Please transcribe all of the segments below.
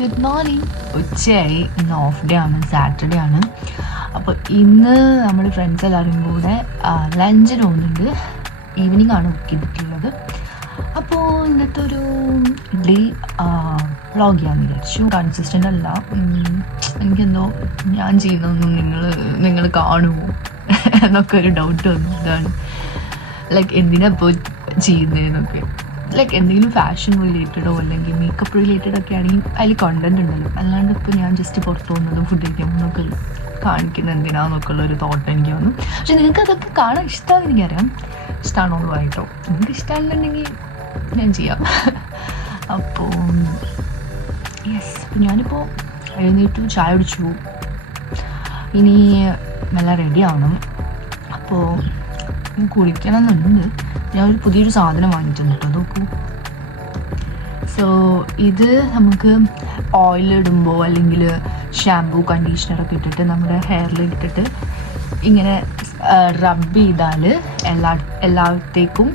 Good morning. ഉച്ചയായി. ഇന്ന് off day ആണ്, Saturday ആണ്. അപ്പോൾ ഇന്ന് നമ്മൾ ഫ്രണ്ട്സ് എല്ലാവരും കൂടെ ലഞ്ചിന് പോകുന്നുണ്ട്. ഈവനിങ് ആണ് ബുക്ക് ചെയ്തിട്ടുള്ളത്. അപ്പോൾ ഇന്നത്തെ ഒരു ഇഡ്ലി വ്ളോഗ് ചെയ്യാമെന്ന് വിചാരിച്ചു. കൺസിസ്റ്റൻ്റ് അല്ല, എനിക്കെന്തോ ഞാൻ ചെയ്യുന്നതൊന്നും നിങ്ങൾ കാണുമോ എന്നൊക്കെ ഒരു ഡൗട്ട് വന്നു. ഇതാണ് ലൈക്ക് എന്തിനാ ഇപ്പോൾ ചെയ്യുന്നതെന്നൊക്കെ. ലൈക്ക് എന്തെങ്കിലും ഫാഷൻ റിലേറ്റഡോ അല്ലെങ്കിൽ മേക്കപ്പ് റിലേറ്റഡ് ഒക്കെ ആണെങ്കിൽ അതിൽ കണ്ടന്റ് ഉണ്ടല്ലോ. അല്ലാണ്ട് ഇപ്പോൾ ഞാൻ ജസ്റ്റ് പുറത്ത് പോകുന്നതും ഫുഡ് കഴിക്കുമ്പോഴൊക്കെ കാണിക്കുന്നത് എന്തിനാന്നൊക്കെ ഉള്ളൊരു തോട്ട് എനിക്ക് വന്നു. പക്ഷെ നിങ്ങൾക്ക് അതൊക്കെ കാണാൻ ഇഷ്ടമാണെന്ന് എനിക്കറിയാം. ഇഷ്ടമാണോ ആയിട്ടോ, നിങ്ങൾക്ക് ഇഷ്ടമാണെന്നുണ്ടെങ്കിൽ ഞാൻ ചെയ്യാം. അപ്പോൾ യെസ്, അപ്പോൾ ഞാനിപ്പോൾ എഴുന്നേറ്റു, ചായ കുടിച്ചു, ഇനി നല്ല റെഡി ആവണം. അപ്പോൾ കുളിക്കണം എന്നുണ്ട്. ഞാൻ ഒരു പുതിയൊരു സാധനം വാങ്ങിയിട്ടുണ്ട് കേട്ടോ, നോക്കൂ. സോ ഇത് നമുക്ക് ഓയിലിടുമ്പോൾ അല്ലെങ്കിൽ ഷാമ്പൂ കണ്ടീഷണറൊക്കെ ഇട്ടിട്ട് നമ്മുടെ ഹെയറിൽ ഇട്ടിട്ട് ഇങ്ങനെ റബ്ബ് ചെയ്താൽ എല്ലാത്തേക്കും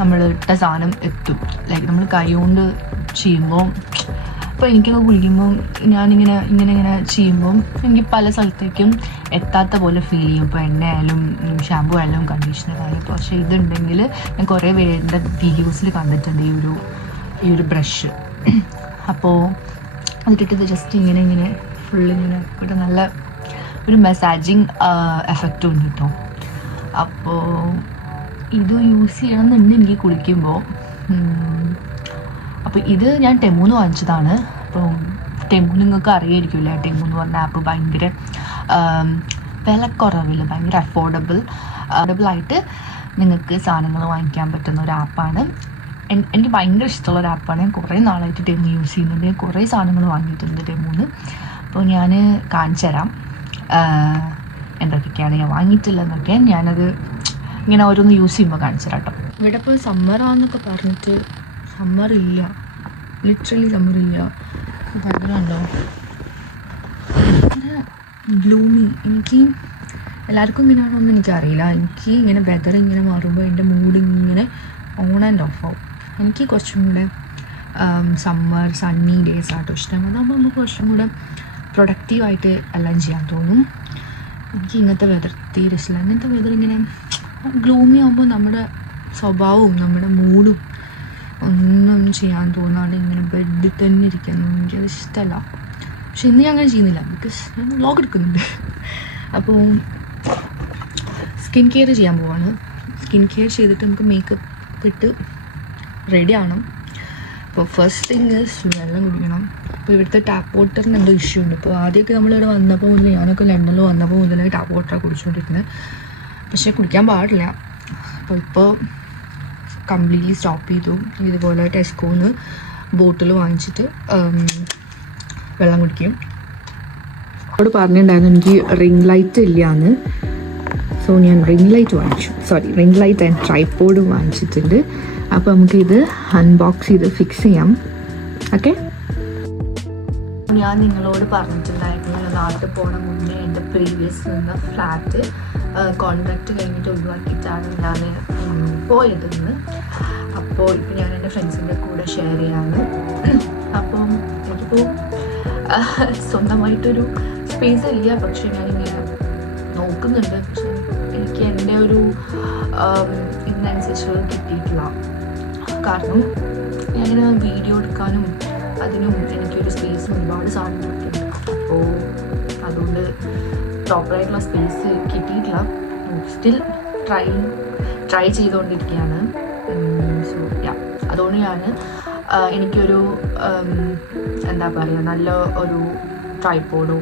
നമ്മൾ ഇട്ട സാധനം എത്തും. ലൈക്ക് നമ്മൾ കൈ കൊണ്ട് ചെയ്യുമ്പോൾ, ഇപ്പോൾ എനിക്കൊക്കെ കുളിക്കുമ്പോൾ ഞാനിങ്ങനെ ചെയ്യുമ്പം എനിക്ക് പല സ്ഥലത്തേക്കും എത്താത്ത പോലെ ഫീൽ ചെയ്യും. ഇപ്പോൾ എണ്ണ ആയാലും ഷാമ്പൂ ആയാലും കണ്ടീഷണർ ആയാലും. പക്ഷേ ഇതുണ്ടെങ്കിൽ ഞാൻ കുറേ പേരുടെ വീഡിയോസിൽ കണ്ടിട്ടുണ്ട് ഈ ഒരു ബ്രഷ്. അപ്പോൾ അതിട്ടിട്ട് ഇത് ജസ്റ്റ് ഇങ്ങനെ ഫുള്ളിങ്ങനെ ഇവിടെ നല്ല ഒരു മസാജിങ് എഫക്റ്റും ഉണ്ട് കേട്ടോ. അപ്പോൾ ഇത് യൂസ് ചെയ്യണമെന്നുണ്ട് എനിക്ക് കുളിക്കുമ്പോൾ. അപ്പോൾ ഇത് ഞാൻ ടെമൂന്ന് വാങ്ങിച്ചതാണ്. അപ്പോൾ ടെമു നിങ്ങൾക്ക് അറിയായിരിക്കില്ല, ടെമു എന്ന് പറഞ്ഞ ആപ്പ് ഭയങ്കര വിലക്കുറവിൽ ഭയങ്കര അഫോർഡബിളായിട്ട് നിങ്ങൾക്ക് സാധനങ്ങൾ വാങ്ങിക്കാൻ പറ്റുന്ന ഒരു ആപ്പാണ്. എനിക്ക് ഭയങ്കര ഇഷ്ടമുള്ള ഒരു ആപ്പാണ്. ഞാൻ കുറേ നാളായിട്ട് ടെമു യൂസ് ചെയ്യുന്നുണ്ട്. ഞാൻ കുറേ സാധനങ്ങൾ വാങ്ങിയിട്ടുണ്ട് ടെമുന്ന്. അപ്പോൾ ഞാൻ കാണിച്ചു തരാം എന്തൊക്കെയാണ് ഞാൻ വാങ്ങിയിട്ടില്ലെന്നൊക്കെ. ഞാനത് ഇങ്ങനെ ഓരോന്ന് യൂസ് ചെയ്യുമ്പോൾ കാണിച്ചു തരാം കേട്ടോ. ഇവിടെ ഇപ്പോൾ സമ്മറാന്നൊക്കെ പറഞ്ഞിട്ട് സമ്മറില്ല, ലിറ്ററലി സമ്മറില്ല. ഭയങ്കരമുണ്ടോ ഗ്ലൂമി. എനിക്ക് എല്ലാവർക്കും ഇങ്ങനെയാണോന്നും എനിക്കറിയില്ല. എനിക്ക് ഇങ്ങനെ വെതർ ഇങ്ങനെ മാറുമ്പോൾ എൻ്റെ മൂഡ് ഇങ്ങനെ ഓൺ ആൻഡ് ഓഫ് ആവും. എനിക്ക് കുറച്ചും കൂടെ സമ്മർ സണ്ണി ഡേയ്സ് ആട്ടോ ഇഷ്ടം. അതാകുമ്പോൾ നമുക്ക് കുറച്ചും കൂടെ പ്രൊഡക്റ്റീവായിട്ട് എല്ലാം ചെയ്യാൻ തോന്നും. എനിക്ക് ഇങ്ങനത്തെ വെതർ തീരെ ഇഷ്ടമില്ല. ഇങ്ങനത്തെ വെതർ ഇങ്ങനെ ഗ്ലൂമി ആകുമ്പോൾ നമ്മുടെ സ്വഭാവവും നമ്മുടെ മൂഡും ഒന്നും ചെയ്യാൻ തോന്നാണ്ട് ഇങ്ങനെ ബെഡിൽ തന്നെ ഇരിക്കുന്നു. എനിക്കത് ഇഷ്ടമല്ല. പക്ഷെ ഇന്ന് ഞാൻ അങ്ങനെ ചെയ്യുന്നില്ല, ബിക്കോസ് ഞാൻ വ്ളോഗ് എടുക്കുന്നുണ്ട്. അപ്പോൾ സ്കിൻ കെയർ ചെയ്യാൻ പോവാണ്. സ്കിൻ കെയർ ചെയ്തിട്ട് നമുക്ക് മേക്കപ്പ് ഇട്ട് റെഡി ആവണം. അപ്പോൾ ഫസ്റ്റ് തിങ് വെള്ളം കുടിക്കണം. അപ്പോൾ ഇവിടുത്തെ ടാപ്പ് വാട്ടറിന് എന്തോ ഇഷ്യൂ ഉണ്ട്. ഇപ്പോൾ ആദ്യമൊക്കെ നമ്മളിവിടെ വന്നപ്പോൾ മുതൽ, ഞാനൊക്കെ ലണ്ടനിൽ വന്നപ്പോൾ മുതലേ ടാപ്പ് വാട്ടറാണ് കുടിച്ചുകൊണ്ടിരിക്കുന്നത്. പക്ഷേ കുടിക്കാൻ പാടില്ല. അപ്പോൾ ഇപ്പോൾ കംപ്ലീറ്റ്ലി സ്റ്റോപ്പ് ചെയ്തു. ഇതുപോലെ ടെസ്കോന്ന് ബോട്ടിൽ വാങ്ങിച്ചിട്ട് വെള്ളം കുടിക്കും. അവിടെ പറഞ്ഞിട്ടുണ്ടായിരുന്നു എനിക്ക് റിംഗ് ലൈറ്റ് ഇല്ലയെന്ന്. സോ ഞാൻ റിംഗ് ലൈറ്റ് ആൻഡ് ട്രൈപോഡ് വാങ്ങിച്ചിട്ടുണ്ട്. അപ്പോൾ നമുക്കിത് അൺബോക്സ് ചെയ്ത് ഫിക്സ് ചെയ്യാം. ഓക്കെ, ഞാൻ നിങ്ങളോട് പറഞ്ഞിട്ടുണ്ടായിരുന്നു നാട്ടിൽ പോകണ മുന്നേ എൻ്റെ പ്രീവിയസ് നിന്ന ഫ്ലാറ്റ് കോൺട്രാക്റ്റ് കഴിഞ്ഞിട്ട് ഒഴിവാക്കിയിട്ടാണ് ഞാൻ പോയതെന്ന്. അപ്പോൾ ഇപ്പോൾ ഞാൻ എൻ്റെ ഫ്രണ്ട്സിൻ്റെ കൂടെ ഷെയർ ചെയ്യാമെന്ന്. അപ്പം എനിക്കിപ്പോൾ സ്വന്തമായിട്ടൊരു സ്പേസ് ഇല്ല. പക്ഷേ ഞാനിങ്ങനെ നോക്കുന്നുണ്ട്. പക്ഷെ എനിക്ക് എൻ്റെ ഒരു ഇതിനനുസരിച്ച് കിട്ടിയിട്ടില്ല. കാരണം ഞാനിങ്ങനെ വീഡിയോ എടുക്കാനും അതിനും എനിക്കൊരു സ്പേസും ഒരുപാട് സാധനങ്ങളൊക്കെ ഉണ്ട്. അപ്പോൾ അതുകൊണ്ട് പ്രോപ്പറായിട്ടുള്ള സ്പേസ് കിട്ടിയിട്ടില്ല. സ്റ്റിൽ ട്രൈ ചെയ്തുകൊണ്ടിരിക്കുകയാണ്. സോ അതുകൊണ്ട് ഞാൻ എനിക്കൊരു എന്താ പറയുക, നല്ല ഒരു ട്രൈപോഡോ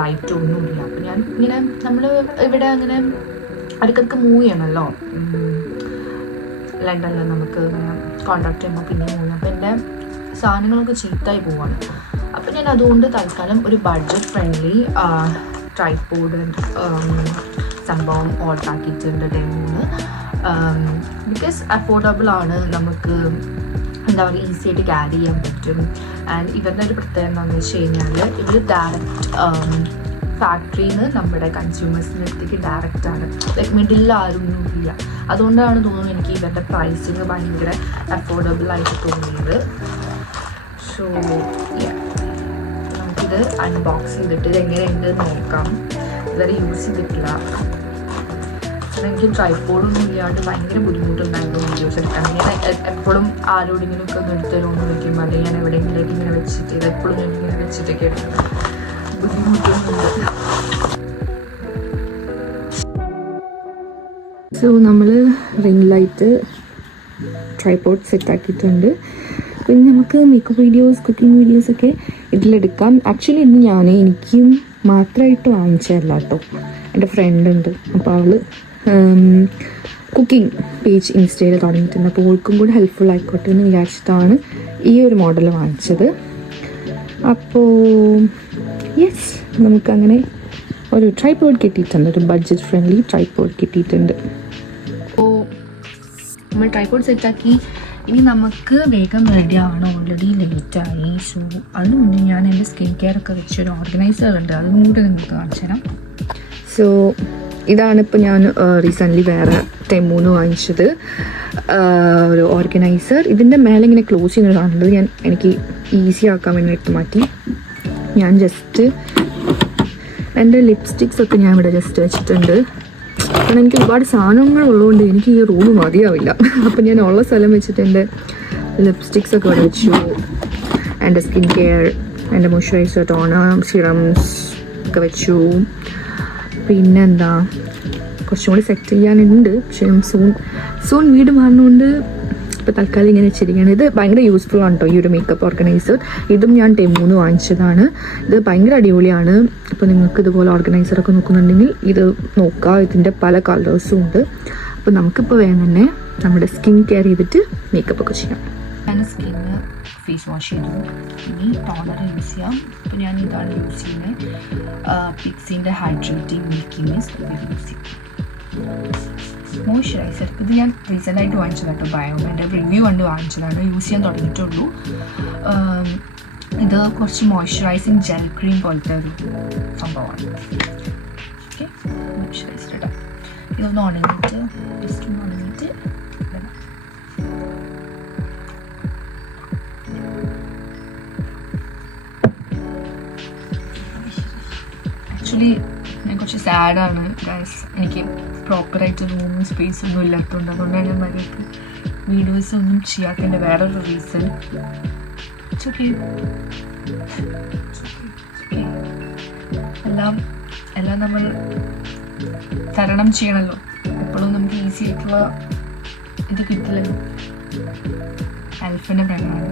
ലൈറ്റോ ഒന്നുമില്ല. അപ്പോൾ ഞാൻ ഇങ്ങനെ നമ്മൾ ഇവിടെ അങ്ങനെ അടുക്കൊക്കെ മൂവ് ചെയ്യണമല്ലോ ലണ്ടനിൽ. നമുക്ക് കോൺട്രാക്ട് ചെയ്യുമ്പോൾ പിന്നെ മൂവ് ചെയ്യണം. അപ്പോൾ എൻ്റെ സാധനങ്ങളൊക്കെ ചീത്തായി പോവാണ്. അപ്പോൾ ഞാൻ അതുകൊണ്ട് തൽക്കാലം ഒരു ബഡ്ജറ്റ് ഫ്രണ്ട്ലി ട്രൈപോഡ് സംഭവം ഓർഡർ ആക്കിയിട്ടുണ്ട് ടെമുന്ന്. ബിക്കോസ് അഫോർഡബിൾ ആണ്, നമുക്ക് എന്താ പറയുക ഈസി ആയിട്ട് ക്യാരി ചെയ്യാൻ പറ്റും. ആൻഡ് ഇവരുടെ ഒരു പ്രത്യേകത എന്താണെന്ന് വെച്ച് കഴിഞ്ഞാൽ ഇവർ ഡയറക്റ്റ് ഫാക്ടറിയിൽ നിന്ന് നമ്മുടെ കൺസ്യൂമേഴ്സിൻ്റെ അടുത്തേക്ക് ഡയറക്റ്റാണ്. ലൈക്ക് മിഡിൽ ആരൊന്നും ഇല്ല. അതുകൊണ്ടാണ് തോന്നുന്നു എനിക്ക് ഇവരുടെ പ്രൈസിങ് ഭയങ്കര അഫോർഡബിൾ ആയിട്ട് തോന്നിയത്. സോ നമുക്കിത് അൺബോക്സ് ചെയ്തിട്ട് ഇത് എങ്ങനെയുണ്ട് നോക്കാം. ഇതുവരെ യൂസ് ചെയ്തിട്ടില്ല. എനിക്ക് ട്രൈപോഡൊന്നും ഇല്ലാണ്ട് ഭയങ്കര ബുദ്ധിമുട്ടുണ്ടായിരുന്നു വീഡിയോസ് എടുക്കാൻ. ഞാൻ എപ്പോഴും ആരോടെങ്കിലുമൊക്കെ ഒന്ന് എടുത്തരുമെന്ന് വയ്ക്കും, അല്ലെങ്കിൽ ഞാൻ എവിടെയെങ്കിലേക്ക് ഇങ്ങനെ വെച്ചിട്ട് ഇത് എപ്പോഴും ഞാൻ ഇങ്ങനെ വെച്ചിട്ടൊക്കെ എടുക്കുന്നത് ബുദ്ധിമുട്ടൊന്നുമില്ല. സോ നമ്മൾ റിംഗ് ലൈറ്റ് ട്രൈപോഡ് സെറ്റാക്കിയിട്ടുണ്ട്. പിന്നെ നമുക്ക് മേക്കപ്പ് വീഡിയോസ്, കുക്കിംഗ് വീഡിയോസൊക്കെ ഇതിലെടുക്കാം. ആക്ച്വലി ഇന്ന് എനിക്കും മാത്രമായിട്ട് വാങ്ങിച്ചതല്ല കേട്ടോ, എൻ്റെ ഫ്രണ്ട് ഉണ്ട്. അപ്പോൾ അവൾ കുക്കിംഗ് പേജ് ഇൻസ്റ്റയിൽ തുടങ്ങിയിട്ടുണ്ട്. അപ്പോൾ ഓൾക്കും കൂടി ഹെൽപ്ഫുൾ ആയിക്കോട്ടെ എന്ന് വിചാരിച്ചിട്ടാണ് ഈ ഒരു മോഡൽ വാങ്ങിച്ചത്. അപ്പോൾ യെസ്, നമുക്കങ്ങനെ ഒരു ട്രൈപോഡ് കിട്ടിയിട്ടുണ്ട്, ഒരു ബഡ്ജറ്റ് ഫ്രണ്ട്ലി ട്രൈപോഡ് കിട്ടിയിട്ടുണ്ട്. അപ്പോൾ നമ്മൾ ട്രൈപോഡ് സെറ്റാക്കി. ഇനി നമുക്ക് വേഗം റെഡി ആവണം, ഓൾറെഡി ലേറ്റായി. സോ അതിന് മുന്നേ ഞാൻ എൻ്റെ സ്കിൻ കെയർ ഒക്കെ വെച്ചൊരു ഓർഗനൈസർ ഉണ്ട്, അതും കൂടെ നിങ്ങൾക്ക് കാണിച്ചു തരാം. സോ ഇതാണിപ്പോൾ ഞാൻ റീസെൻ്റ്ലി വേറെ ടെമൂന്ന് വാങ്ങിച്ചത്, ഒരു ഓർഗനൈസർ. ഇതിൻ്റെ മേലെ ഇങ്ങനെ ക്ലോസ് ചെയ്യുന്നത് കാണുന്നത് എനിക്ക് ഈസി ആക്കാൻ വേണ്ടി എടുത്ത് മാറ്റി. ഞാൻ ജസ്റ്റ് എൻ്റെ ലിപ്സ്റ്റിക്സ് ഒക്കെ ഞാൻ ഇവിടെ ജസ്റ്റ് വെച്ചിട്ടുണ്ട്. കാരണം എനിക്ക് ഒരുപാട് സാധനങ്ങൾ ഉള്ളതുകൊണ്ട് എനിക്ക് ഈ റൂം മതിയാവില്ല. അപ്പം ഞാൻ ഉള്ള സ്ഥലം വെച്ചിട്ട് എൻ്റെ ലിപ്സ്റ്റിക്സ് ഒക്കെ ഇവിടെ വെച്ചു. എൻ്റെ സ്കിൻ കെയർ, എൻ്റെ മോയ്സ്ചറൈസർ, ടോണർ, സിറംസ് ഒക്കെ വെച്ചു. പിന്നെന്താ, കുറച്ചും കൂടി സെറ്റ് ചെയ്യാനുണ്ട്. പക്ഷേ സൂൺ വീട് മാറുന്നതുകൊണ്ട് ഇപ്പോൾ തൽക്കാലം ഇങ്ങനെ വെച്ചിരിക്കുകയാണ്. ഇത് ഭയങ്കര യൂസ്ഫുൾ ആണ് കേട്ടോ, ഈ ഒരു മേക്കപ്പ് ഓർഗനൈസർ. ഇതും ഞാൻ ടെമൂന്ന് വാങ്ങിച്ചതാണ്. ഇത് ഭയങ്കര അടിപൊളിയാണ്. അപ്പോൾ നിങ്ങൾക്ക് ഇതുപോലെ ഓർഗനൈസറൊക്കെ നോക്കുന്നുണ്ടെങ്കിൽ ഇത് നോക്കുക. ഇതിൻ്റെ പല കളേഴ്സും ഉണ്ട്. അപ്പോൾ നമുക്കിപ്പോൾ വേഗം തന്നെ നമ്മുടെ സ്കിൻ കെയർ ചെയ്തിട്ട് മേക്കപ്പ് ഒക്കെ ചെയ്യാം. ഞാൻ സ്കിന്ന് ഫേസ് വാഷ് ചെയ്തു. ഇനി ടോണർ യൂസ് ചെയ്യാം. അപ്പോൾ ഞാൻ ഇതാണ് യൂസ് ചെയ്യുന്നത്, പിക്സിൻ്റെ ഹൈഡ്രേറ്റിംഗ് മിൽക്കി മിസ്റ്റ് യൂസ് ചെയ്യും. മോയ്സ്ചറൈസർ ഇത് ഞാൻ റീസെൻ്റായിട്ട് വാങ്ങിച്ചത് കേട്ടോ, ബയോമേൻ്റെ റിവ്യൂ കണ്ട് വാങ്ങിച്ചതാണ്, യൂസ് ചെയ്യാൻ തുടങ്ങിയിട്ടുള്ളൂ. ഇത് കുറച്ച് മോയ്സ്ചറൈസിങ് ജെൽ ക്രീം പോലത്തെ ഒരു സംഭവമാണ്. ഓക്കെ, മോയ്സ്ചറൈസർ കേട്ടോ. ഇതൊന്ന് ഉണങ്ങിയിട്ട് ജസ്റ്റ് ഒന്ന് ഉണങ്ങിയിട്ട് ആക്ച്വലി ഞാൻ കുറച്ച് സാഡാണ് ഗൈസ്. എനിക്ക് പ്രോപ്പറായിട്ട് റൂമും സ്പേസും ഒന്നും ഇല്ലാത്തതുകൊണ്ട്, അതുകൊണ്ടാണ് ഞാൻ മര്യാദക്ക് വീഡിയോസ് ഒന്നും ചെയ്യാത്തതിൻ്റെ വേറൊരു റീസൺ. എല്ലാം നമ്മൾ തരണം ചെയ്യണമല്ലോ. എപ്പോഴും നമുക്ക് ഈസി ആയിട്ടുള്ള ഇത് കിട്ടില്ലല്ലോ. എൽഫിൻ്റെ ബ്രാൻഡാണ്.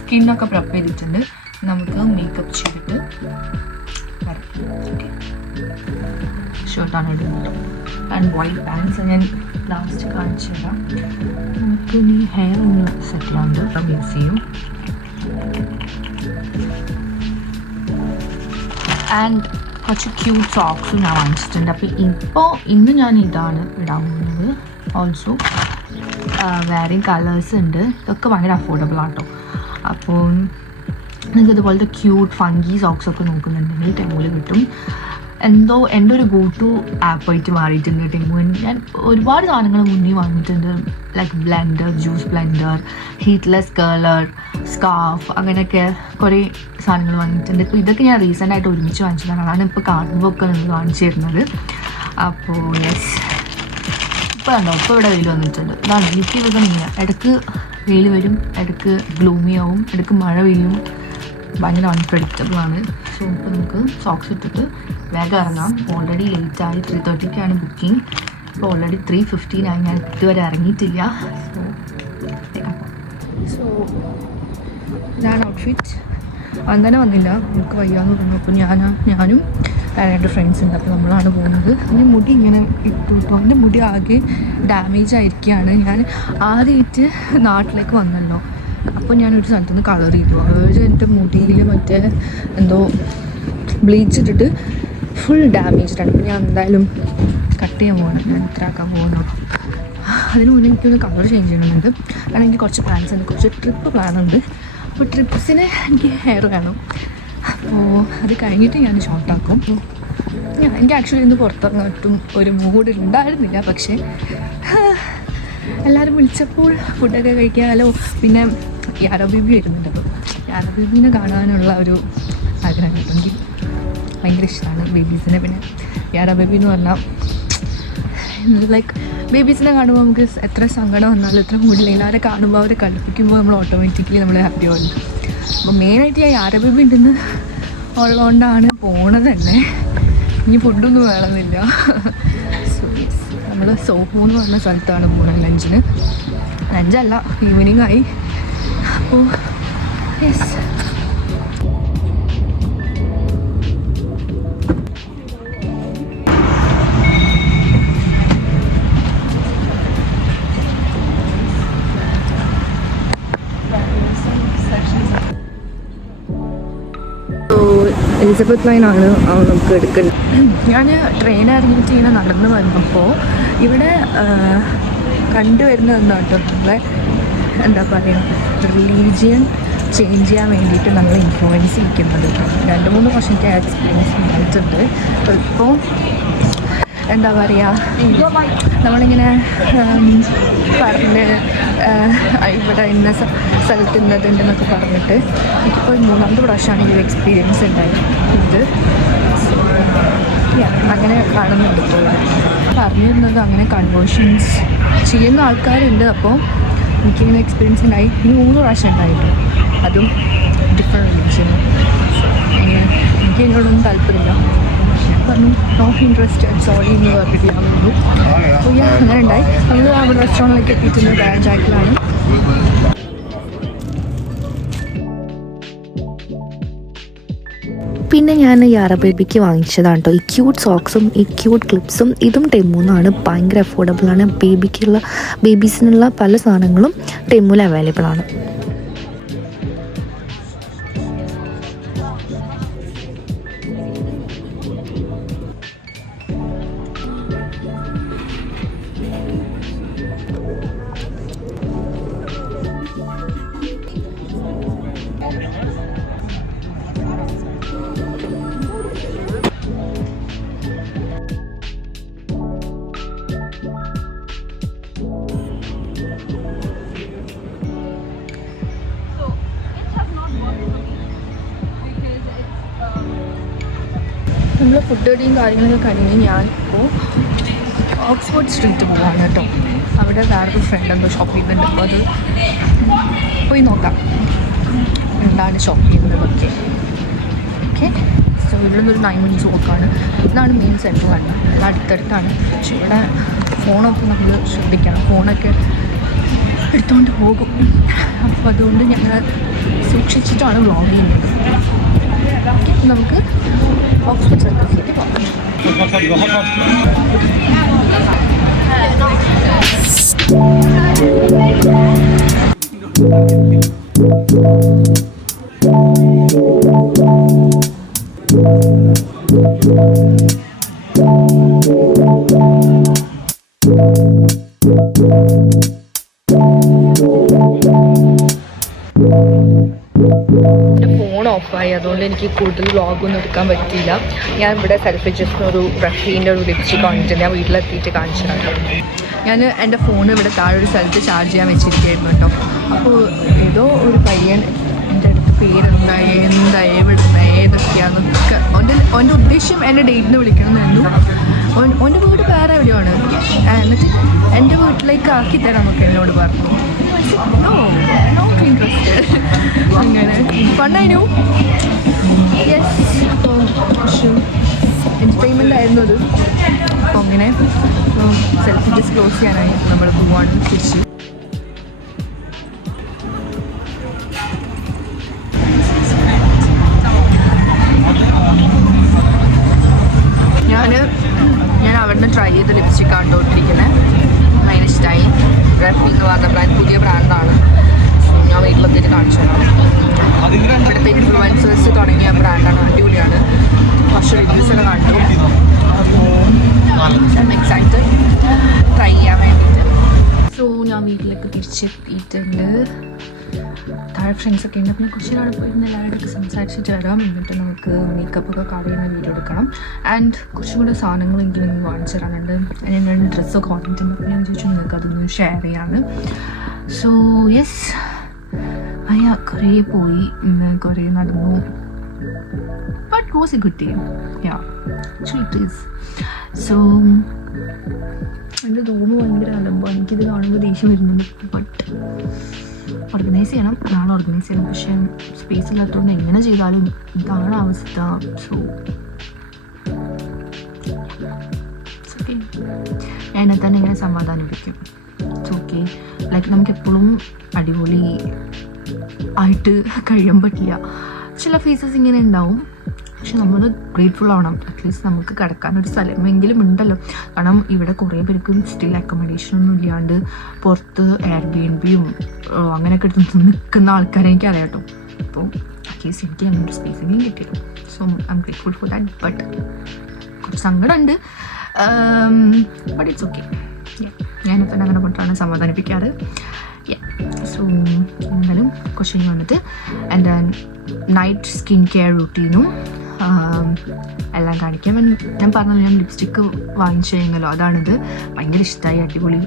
സ്കിന്നൊക്കെ പ്രിപ്പയർ ചെയ്തിട്ടുണ്ട്. നമുക്ക് മേക്കപ്പ് ചെയ്തിട്ട് വരാം. ഓക്കെ, ഷർട്ടാണ് ഇടുന്നത് ആൻഡ് വൈറ്റ് പാൻസ് ഞാൻ ലാസ്റ്റ് കാണിച്ചു തരാം. നമുക്ക് ഇനി ഹെയർ ഒന്ന് സെറ്റ് ചെയ്യാണ്ട് യൂസ് ചെയ്യും. ആൻഡ് കുറച്ച് ക്യൂട്ട് സോക്സും ഞാൻ വാങ്ങിച്ചിട്ടുണ്ട്. അപ്പോൾ ഇന്ന് ഞാൻ ഇതാണ് ഇടാൻ പോകുന്നത്. ഓൾസോ വേറെയും കളേഴ്സ് ഉണ്ട്. ഇതൊക്കെ ഭയങ്കര അഫോർഡബിൾ ആട്ടോ. അപ്പോൾ നിങ്ങൾക്ക് ഇതുപോലത്തെ ക്യൂട്ട് ഫങ്കി സോക്സൊക്കെ നോക്കുന്നുണ്ടെങ്കിൽ ടെമൂല് കിട്ടും. എന്തോ എൻ്റെ ഒരു ഗോ ടു ആപ്പായിട്ട് മാറിയിട്ടുണ്ട് ടെമു. ഞാൻ ഒരുപാട് സാധനങ്ങൾ മുന്നേ വാങ്ങിയിട്ടുണ്ട്, like blender, juice blender, heedless കേളർ, scarf, അങ്ങനെയൊക്കെ കുറേ സാധനങ്ങൾ വാങ്ങിയിട്ടുണ്ട്. ഇപ്പോൾ ഇതൊക്കെ ഞാൻ റീസെൻ്റായിട്ട് ഒരുമിച്ച് വാങ്ങിച്ചതാണ്. അതാണ് ഇപ്പോൾ കാണുമ്പോൾ ഒക്കെ നിങ്ങൾ കാണിച്ചു തരുന്നത്. അപ്പോൾ യെസ്, ഇപ്പോൾ കണ്ടോ, ഇപ്പോൾ ഇവിടെ വെയിൽ വന്നിട്ടുണ്ട്. ഇതാണ് എനിക്ക് ഇതൊക്കെ മെയിനാണ്. ഇടയ്ക്ക് വെയിൽ വരും, ഇടയ്ക്ക് ഗ്ലൂമി ആവും, ഇടയ്ക്ക് മഴ പെയ്യും. ഭയങ്കര അൺപ്രഡിക്റ്റബിൾ ആണ്. സോ ഇപ്പോൾ നമുക്ക് സോക്സ് ഇട്ടിട്ട് വേഗം ഇറങ്ങാം. ഓൾറെഡി ലേറ്റായി, 3:30ക്കാണ് ബുക്കിംഗ്. ഇപ്പോൾ ഓൾറെഡി 3:15 ആയി. ഞാൻ ഇതുവരെ ഇറങ്ങിയിട്ടില്ല. സോ ഇതാണ് ഔട്ട്ഫിറ്റ്. അങ്ങനെ വന്നില്ല, നമുക്ക് വയ്യാന്ന് പറഞ്ഞു. അപ്പോൾ ഞാനും രണ്ട് ഫ്രണ്ട്സ് ഉണ്ട്. അപ്പോൾ നമ്മളാണ് പോകുന്നത്. എൻ്റെ മുടി ഇങ്ങനെ ഇട്ടു കിട്ടും. എൻ്റെ മുടി ആകെ ഡാമേജ് ആയിരിക്കുകയാണ്. ഞാൻ ആദ്യമായിട്ട് നാട്ടിലേക്ക് വന്നല്ലോ. അപ്പോൾ ഞാനൊരു സ്ഥലത്തുനിന്ന് കളർ ചെയ്തു. അവർ എൻ്റെ മുടിയിൽ മറ്റേ എന്തോ ബ്ലീച്ച് ഇട്ടിട്ട് ഫുൾ ഡാമേജ്ഡാണ്. അപ്പോൾ ഞാൻ എന്തായാലും കട്ട് ചെയ്യാൻ പോകണം. ഞാൻ ഇത്ര ആക്കാൻ പോകുന്നുള്ളൂ. അതിന് മുന്നേ എനിക്കൊന്ന് കളർ ചേഞ്ച് ചെയ്യണമെന്നുണ്ട്. കാരണം എനിക്ക് കുറച്ച് പ്ലാൻസ് ഉണ്ട്, കുറച്ച് ട്രിപ്പ് പ്ലാൻ ഉണ്ട്. അപ്പോൾ ട്രിപ്സിന് എനിക്ക് ഹെയർ വേണം. അപ്പോൾ അത് കഴിഞ്ഞിട്ട് ഞാൻ ഷോർട്ടാക്കും. എനിക്ക് ആക്ച്വലി ഇന്ന് പുറത്തിറങ്ങാൻ ഒട്ടും ഒരു മൂഡ് ഉണ്ടായിരുന്നില്ല. പക്ഷേ എല്ലാവരും വിളിച്ചപ്പോൾ ഫുഡൊക്കെ കഴിക്കാമല്ലോ. പിന്നെ യാര ബേബി വരുന്നുണ്ട്. അപ്പോൾ യാര ബേബീനെ കാണാനുള്ള ഒരു ആഗ്രഹം എനിക്ക് ഭയങ്കര ഇഷ്ടമാണ് ബേബീസിനെ. പിന്നെ യാര ബേബി എന്ന് പറഞ്ഞാൽ ലൈക്ക് ബേബീസിനെ കാണുമ്പോൾ നമുക്ക് എത്ര സങ്കടം വന്നാലും എത്ര മൂടില്ലെങ്കിൽ അവരെ കാണുമ്പോൾ അവരെ കളിപ്പിക്കുമ്പോൾ നമ്മൾ ഓട്ടോമാറ്റിക്കലി നമ്മൾ ഹാപ്പി ആവുമല്ലോ. അപ്പോൾ മെയിനായിട്ട് ഞാൻ യാര ബേബി ഉണ്ടെന്ന് ഉള്ളതുകൊണ്ടാണ് പോണത് തന്നെ. ഇനി ഫുഡൊന്നും വേണമെന്നില്ല. സോ യെസ്, നമ്മൾ സോഹോ എന്ന് പറഞ്ഞ സ്ഥലത്താണ് പോകുന്നത് ലഞ്ചല്ല, ഈവനിങ് ആയി. അപ്പോൾ യെസ്, എലിസബത്ത് ലൈനാണ് നമുക്ക് എടുക്കുന്നത്. ഞാൻ ട്രെയിൻ ഇറങ്ങിയിട്ട് ഇങ്ങനെ നടന്ന് വന്നപ്പോൾ ഇവിടെ കണ്ടുവരുന്നത് എന്താട്ടോ, നമ്മളെ എന്താ പറയുക, റിലീജിയൻ ചേഞ്ച് ചെയ്യാൻ വേണ്ടിയിട്ട് നമ്മൾ ഇൻഫ്ലുവൻസ് ചെയ്യിക്കുന്നത്. 2-3 വർഷം എനിക്ക് എക്സ്പീരിയൻസ് ഉണ്ടായിട്ടുണ്ട്. ഇപ്പോൾ എന്താ പറയുക, നമ്മളിങ്ങനെ പറഞ്ഞ് ഇവിടെ ഇന്ന സ്ഥലത്ത് ഇന്നതുണ്ടെന്നൊക്കെ പറഞ്ഞിട്ട് എനിക്കിപ്പോൾ 3ാമത്തെ പ്രാവശ്യമാണ് ഈ എക്സ്പീരിയൻസ് ഉണ്ടായത്. അങ്ങനെ കാണുന്നുണ്ട്. ഇപ്പോൾ പറഞ്ഞിരുന്നത് അങ്ങനെ കൺവേർഷൻസ് ചെയ്യുന്ന ആൾക്കാരുണ്ട്. അപ്പോൾ എനിക്കിങ്ങനെ എക്സ്പീരിയൻസ് ഉണ്ടായി. 3 പ്രാവശ്യം ഉണ്ടായിരുന്നു, അതും ഡിഫറെൻറ്റ് റിലീജിയൻ. അങ്ങനെ എനിക്ക് എന്നോടൊന്നും താല്പര്യമില്ല. പറഞ്ഞു നോട്ട് ഇൻട്രസ്റ്റഡ്, സോറി എന്ന് പറഞ്ഞിട്ടില്ല വന്നു. അപ്പോൾ അങ്ങനെ ഉണ്ടായി. നമ്മൾ അവിടെ റെസ്റ്റോറൻറ്റിലേക്ക് എത്തിയിട്ടുണ്ട്. ബാങ്കാക്കിലാണ്. പിന്നെ ഞാൻ യാര ബേബിക്ക് വാങ്ങിച്ചതാണ് കേട്ടോ ഈ ക്യൂട്ട് സോക്സും ഈ ക്യൂട്ട് ക്ലിപ്സും. ഇതും ടെമ്മുന്നാണ്, ഭയങ്കര അഫോർഡബിളാണ്. ബേബീസിനുള്ള പല സാധനങ്ങളും ടെമ്മിൽ അവൈലബിൾ ആണ്. നമ്മൾ ഫുഡ് അടിയും കാര്യങ്ങളൊക്കെ കഴിഞ്ഞ് ഞാനിപ്പോൾ ഓക്സ്ഫോർഡ് സ്ട്രീറ്റ് പോവാണ് കേട്ടോ. അവിടെ വേറൊരു ഫ്രണ്ട് എന്തോ ഷോപ്പ് ചെയ്യുന്നുണ്ട്. അപ്പോൾ അത് പോയി നോക്കാം എന്താണ് ഷോപ്പ് ചെയ്യുന്നതൊക്കെ. ഓക്കെ, സോ ഇവിടെ നിന്നൊരു 9 minutes walk-ആണ്. ഇതാണ് മെയിൻ സെൻറ്റർ കണ്ടത്. എല്ലാം അടുത്തടുത്താണ്. പക്ഷേ ഇവിടെ ഫോണൊക്കെ നമ്മൾ ശ്രദ്ധിക്കണം, ഫോണൊക്കെ എടുത്തുകൊണ്ട് പോകും. അപ്പോൾ അതുകൊണ്ട് ഞങ്ങൾ സൂക്ഷിച്ചിട്ടാണ് വ്ളോഗ് ചെയ്യുന്നത്. നമുക്ക് ഓക്സ്ഫോർഡ് സെൻറ്ററിലേക്ക് പോകാം. ഫോൺ ഓഫായി, അതുകൊണ്ട് എനിക്ക് കൂടുതൽ വ്ളോഗൊന്നും എടുക്കാൻ പറ്റിയില്ല. ഞാൻ ഇവിടെ സെൽഫി ജസ്റ്റ് ഒരു റഫീൻ്റെ ഒരു ലിപ്സ്റ്റിക് കാണിച്ചിട്ട് ഞാൻ വീട്ടിലെത്തിയിട്ട് കാണിച്ചിട്ടുണ്ട്. ഞാൻ എൻ്റെ ഫോൺ ഇവിടെ താഴെ ഒരു സ്ഥലത്ത് ചാർജ് ചെയ്യാൻ വെച്ചിരിക്കുകയായിരുന്നു കേട്ടോ. അപ്പോൾ ഏതോ ഒരു പയ്യൻ എൻ്റെ അടുത്ത് പേരെന്താ എവിടുന്ന ഏതൊക്കെയാണെന്നൊക്കെ ഓൻ്റെ ഉദ്ദേശ്യം എൻ്റെ ഡേറ്റിന് വിളിക്കണമെന്നായിരുന്നു. ഓൻ്റെ വീട് വേറെ എവിടെയാണ്, എന്നിട്ട് എൻ്റെ വീട്ടിലേക്ക് ആക്കി തരാമെന്നൊക്കെ എന്നോട് പറഞ്ഞു. Not interested. അങ്ങനെ ഫണ്ണായിരുന്നു. യെസ്, അപ്പോൾ എൻ്റർടൈൻമെൻ്റ് ആയിരുന്നു അത്. അപ്പോൾ അങ്ങനെ സെൽഫി ഡിസ്ക്ലോസ് ചെയ്യാനായി നമ്മൾ പോവാണ് തിരിച്ച്. ഞാൻ അവിടുന്ന് ട്രൈ ചെയ്ത് ലിപ്സ്റ്റിക് കണ്ടുകൊണ്ടിരിക്കുന്നത്. അതിന് ഇഷ്ടമായി. റഫി എന്ന് പറഞ്ഞ ബ്രാൻഡ് പുതിയ ബ്രാൻഡാണ്. ഞാൻ വീട്ടിലെത്തിയിട്ട് കാണിച്ചു തരാം. ഇവിടുത്തെ ഇൻഫ്ലുവൻസേഴ്സ് തുടങ്ങിയ ബ്രാൻഡാണ്, അടിപൊളിയാണ്. കുറച്ച് റിവ്യൂസൊക്കെ കണ്ടു. അപ്പോൾ എക്സൈറ്റഡ് ട്രൈ ചെയ്യാൻ വേണ്ടിയിട്ട്. സോ ഞാൻ വീട്ടിലേക്ക് തിരിച്ചെത്തിയിട്ടുണ്ട്. താഴെ ഫ്രണ്ട്സൊക്കെ ഉണ്ട്. പിന്നെ കുറച്ച് നാൾ പോയിരുന്ന് എല്ലാവരോടൊക്കെ സംസാരിച്ചിട്ട് വരാം. എന്നിട്ട് നമുക്ക് മേക്കപ്പൊക്കെ കവർ ചെയ്യുന്ന വീഡിയോ എടുക്കണം. ആൻഡ് കുറച്ചും കൂടെ സാധനങ്ങൾ എനിക്ക് നിങ്ങൾ വാങ്ങിച്ചു തരാനുണ്ട്. ഞാൻ 2 ഡ്രസ്സൊക്കെ വാങ്ങിയിട്ടുണ്ട്. അപ്പോൾ ഞാൻ ചോദിച്ചു നിങ്ങൾക്ക് അതൊന്ന് ഷെയർ ചെയ്യാണ്. സോ യെസ്, കുറേ പോയി, കുറേ നടന്നു. But it was a good day. Yeah, actually it is. So എൻ്റെ റൂം ഭയങ്കര അലമ്പാണ്. എനിക്കിത് കാണുമ്പോൾ ദേഷ്യം വരുന്നുണ്ട്. ബട്ട് ഓർഗനൈസ് ചെയ്യണം, നാളെ ഓർഗനൈസ് ചെയ്യണം. പക്ഷേ സ്പേസ് ഇല്ലാത്തതുകൊണ്ട് എങ്ങനെ ചെയ്താലും ഇതാണ് അവസ്ഥ. സോ ഓക്കെ, ഞാൻ എന്നെ തന്നെ ഇങ്ങനെ സമാധാനിപ്പിക്കും. It's okay. ലൈക്ക് നമുക്ക് എപ്പോഴും അടിപൊളി ആയിട്ട് കഴിയാൻ പറ്റില്ല. ചില ഫേസസ് ഇങ്ങനെ ഉണ്ടാവും. പക്ഷെ നമ്മൾ ഗ്രേറ്റ്ഫുൾ ആവണം. അറ്റ്ലീസ്റ്റ് നമുക്ക് കിടക്കാനൊരു സ്ഥലമെങ്കിലും ഉണ്ടല്ലോ. കാരണം ഇവിടെ കുറേ പേർക്ക് സ്റ്റിൽ അക്കോമഡേഷനൊന്നും ഇല്ലാണ്ട് പുറത്ത് എയർബിഎൻബിയും അങ്ങനെയൊക്കെ എടുത്ത് നിൽക്കുന്ന ആൾക്കാരെ എനിക്കറിയാം കേട്ടോ. അപ്പോൾ അറ്റ്ലീസ്റ്റ് എനിക്ക് അങ്ങനെ ഒരു സ്പേസെങ്കിലും കിട്ടിയല്ലോ. So I M grateful for that. But കുറച്ച് സങ്കടമുണ്ട്. But it's okay. ഞാനിപ്പോൾ അങ്ങനെ കൊണ്ടാണ് സമാധാനിപ്പിക്കാറ്. സോ എന്തായാലും കുറച്ച് കഴിഞ്ഞ് വന്നിട്ട് എൻ്റെ നൈറ്റ് സ്കിൻ കെയർ റുട്ടീനും എല്ലാം കാണിക്കാം. ഞാൻ പറഞ്ഞല്ലോ, ഞാൻ ലിപ്സ്റ്റിക്ക് വാങ്ങിച്ചു കഴിഞ്ഞല്ലോ, അതാണിത്. ഭയങ്കര ഇഷ്ടമായി, അടിപൊളി,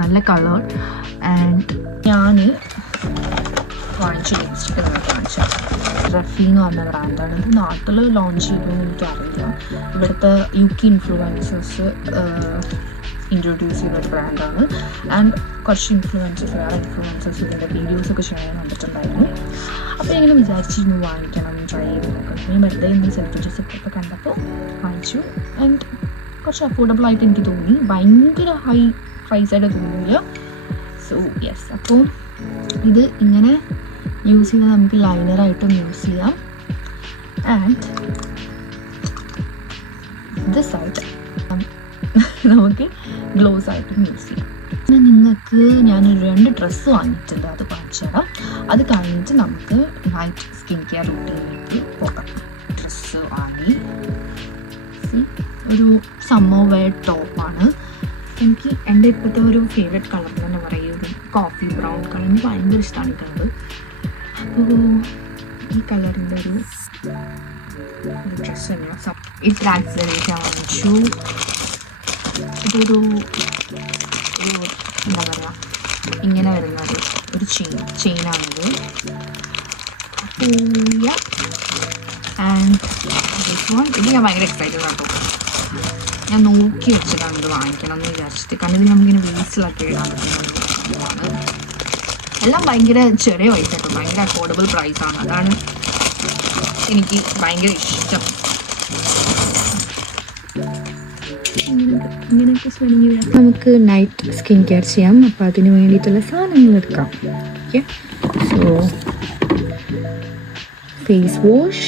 നല്ല കളർ. ആൻഡ് ഞാൻ വാങ്ങിച്ച ലിപ്സ്റ്റിക്ക് നിങ്ങൾക്ക് കാണിച്ചാൽ റഫി എന്ന് പറഞ്ഞ ബ്രാൻഡാണ്. ഇത് നാട്ടിൽ ലോഞ്ച് ചെയ്തതെന്ന് എനിക്കറിയില്ല. ഇവിടുത്തെ UK ഇൻഫ്ലുവൻസേഴ്സ് ഇൻട്രൊഡ്യൂസ് ചെയ്തൊരു ബ്രാൻഡാണ്. ആൻഡ് കുറച്ച് വേറെ ഇൻഫ്ലുവൻസേഴ്സ് ഇതിൻ്റെ വീഡിയോസൊക്കെ ഷെയർ ചെയ്യാൻ കണ്ടിട്ടുണ്ടായിരുന്നു. അപ്പോൾ ഇങ്ങനെ വിചാരിച്ചിരുന്നു വാങ്ങിക്കണം, ട്രൈ ചെയ്ത് നോക്കണം. ഞാൻ വെറുതെ ഇന്ന് സെൽഫിജസൊക്കെ കണ്ടപ്പോൾ വാങ്ങിച്ചു. ആൻഡ് കുറച്ച് അഫോർഡബിൾ ആയിട്ട് എനിക്ക് തോന്നി. ഭയങ്കര ഹൈ പ്രൈസായിട്ട് തോന്നില്ല. സോ യെസ്, അപ്പോൾ ഇത് ഇങ്ങനെ യൂസ് ചെയ്താൽ നമുക്ക് ലൈനറായിട്ടും യൂസ് ചെയ്യാം. ആൻഡ് ദിസ് സൈഡ് നമുക്ക് ഗ്ലോസ് ആയിട്ടും യൂസ് ചെയ്യാം. പിന്നെ നിങ്ങൾക്ക് ഞാനൊരു 2 ഡ്രസ്സ് വാങ്ങിയിട്ടുണ്ട്, അത് കാണിച്ചു തരാം. അത് കഴിഞ്ഞിട്ട് നമുക്ക് നൈറ്റ് സ്കിൻ കെയർ റൂട്ടീനിലേക്ക് പോകാം. ഡ്രസ്സ് വാങ്ങി, ഒരു സമ്മർ വെയർ ടോപ്പാണ്. എനിക്ക് എൻ്റെ ഇപ്പോഴത്തെ ഒരു ഫേവറേറ്റ് കളർ തന്നെ പറയും, ഒരു കോഫി ബ്രൗൺ കളർ. എനിക്ക് ഭയങ്കര ഇഷ്ടമാണ് ഈ കളർ. അപ്പോൾ ഈ കളറിൻ്റെ ഒരു ഡ്രസ്സ് തന്നെയാണ്. ഇത്ര ആക്സസറീസ് ഞാൻ വാങ്ങിച്ചു. ഇതൊരു എന്താ പറയുക, ഇങ്ങനെ വരുന്നത് ഒരു ചെയിനാണിത്. ആൻഡ് ദിസ് വൺ, ഇത് ഞാൻ ഭയങ്കര എക്സൈറ്റഡ് ആട്ടോ. ഞാൻ നോക്കി വെച്ചതാണ് ഇത് വാങ്ങിക്കണം എന്ന് വിചാരിച്ചിട്ട്. കാരണം ഇത് നമുക്കിങ്ങനെ വേസ്റ്റിലൊക്കെ ഇടാൻ പറ്റുന്നതാണ്. എല്ലാം ഭയങ്കര ചെറിയ പൈസ കേട്ടോ, ഭയങ്കര അഫോർഡബിൾ പ്രൈസാണ്. അതാണ് എനിക്ക് ഭയങ്കര ഇഷ്ടം. നമുക്ക് നൈറ്റ് സ്കിൻ കെയർ ചെയ്യാം. അപ്പോൾ അതിന് വേണ്ടിയിട്ടുള്ള സാധനങ്ങൾ എടുക്കാം. Okay, so face wash,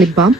lip balm,